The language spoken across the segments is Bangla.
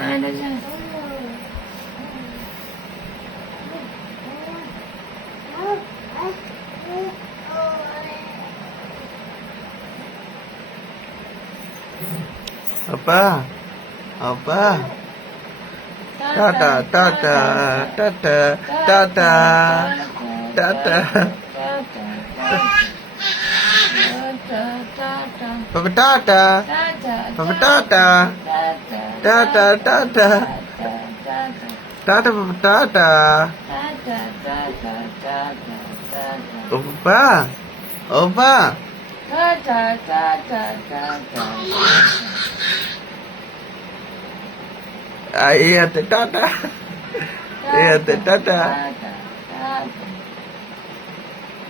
Ano dyan? Apa? Apa? Tata, tata, tata, tata, tata. Tata, ta Tata, tata. Tata tata tata বাবা টাটা ও বাবা ও বাবা এই হাতে টাটা এই হাতে টাটা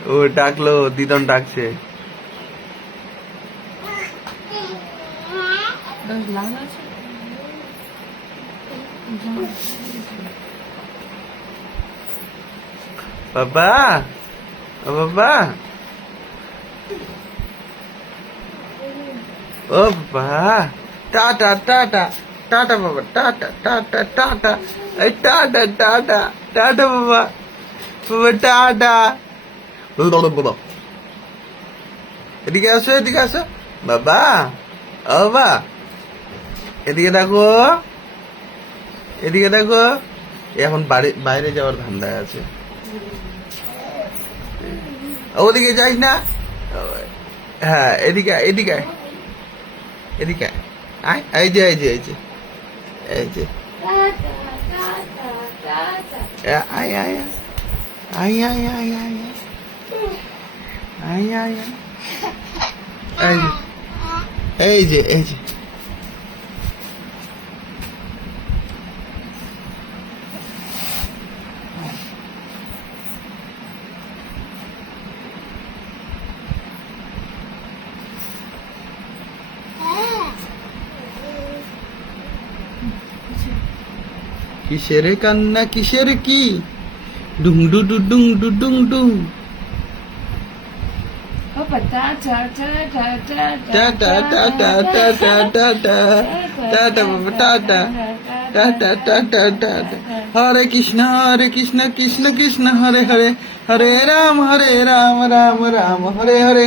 ও ডাকলো দিদন ডাকছে বাবা ও বাবা। ও বাবা টাটা টাটা টাটা বাবা টাটা টাটা টাটা। এই টাটা টাটা টাটা বাবা। বাবা টাটা। বলো এদিকে আসো এদিকে আসো। বাবা ও বাবা। এদিকে দেখো। এদিকে দেখো, এখন বাড়ি, বাইরে যাওয়ার ধান্দায় আছে। ওদিকে যাই না? হ্যাঁ এদিকে এদিকে। এদিকে। আয়। এই যে এই যে এই যে এই যে। আয় আয় আয়। আয় আয় এই যে এই যে এই যে কিসের কান্না কিসের কি ডুং ডু ডু ডুং ডু ডুং ডুং tata tata tata tata tata বাবা tata tata tata tata Hare Krishna Hare Krishna Krishna Krishna Hare Hare Hare Ram Hare Ram Ram Ram Hare Hare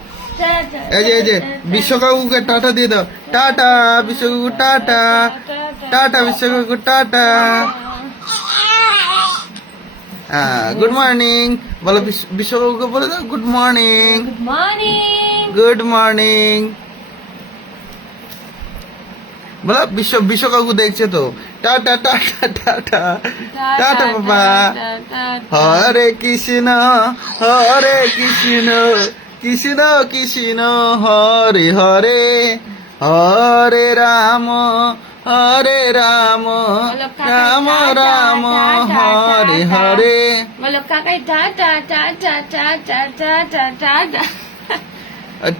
এই যে এই যে বিশ্বকাকুকে টাটা দিয়ে দাও। টাটা বিশ্বকাকু টাটা। টাটা বিশ্বকাকু টাটা। হ্যাঁ গুড মর্নিং বলো বিশ্ব- বিশ্বকাকুকে বলে দাও গুড মর্নিং. গুড মর্নিং বলো বিশ্ব বিশ্বকাকু দেখছে তো। Tata tata tata. টাটা বাবা হরে কৃষ্ণ হরে কৃষ্ণ। কৃষ্ণ কৃষ্ণ হরে হরে হরে রাম হরে রাম রাম রাম হরে হরে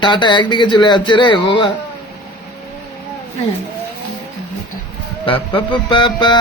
টাটা একদিকে চলে যাচ্ছে রে বাবা পাপা পাপা